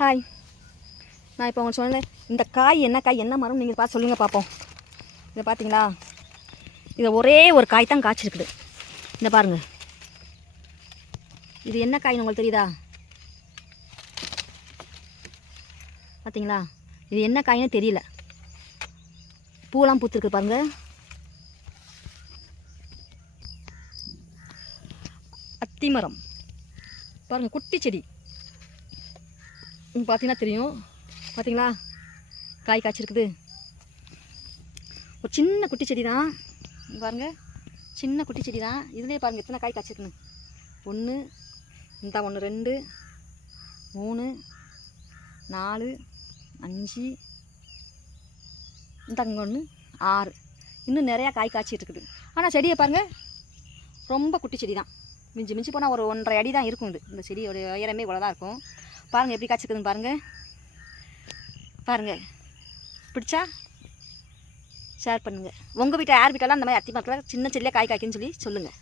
Hi, நான் இப்போ உங்களுக்கு சொன்னேன் இந்த காய் என்ன மரம் நீங்கள் பார்த்து சொல்லுங்கள் பார்ப்போம். இதை பார்த்தீங்களா? இதை ஒரே ஒரு காய் தான் காய்ச்சிருக்குது. இந்த பாருங்கள், இது என்ன காய்னு உங்களுக்கு தெரியுதா? பார்த்தீங்களா? இது என்ன காய்னு தெரியல. பூலாம் பூத்துருக்கு பாருங்கள். அத்திமரம் பாருங்கள், குட்டி செடி. பார்த்தீங்கன்னா தெரியும். பார்த்தீங்களா? காய் காய்ச்சிருக்குது. ஒரு சின்ன குட்டி செடி தான் பாருங்கள், சின்ன குட்டி செடி தான். இதுலேயே பாருங்கள் எத்தனை காய் காய்ச்சிருக்குன்னு. ஒன்று, இந்த ஒன்று, 2, 3, 4, 5, இந்த அங்கே ஒன்று, 6. இன்னும் நிறையா காய் காய்ச்சிட்டு இருக்குது. ஆனால் செடியை பாருங்கள், ரொம்ப குட்டி செடி தான். மிஞ்சி போனால் ஒரு 1.5 அடி தான் இருக்கும். இந்த செடியோட உயரமே இவ்வளோ தான் இருக்கும். பாருங்கள் எப்படி காய்ச்சிருக்குதுன்னு பாருங்கள். பாருங்கள், பிடிச்சா ஷேர் பண்ணுங்கள். உங்கள் வீட்டில் யார் வீட்டெல்லாம் அந்த மாதிரி அத்தி மரத்தில் சின்ன செடியில் காய் காய்க்குன்னு சொல்லி சொல்லுங்கள்.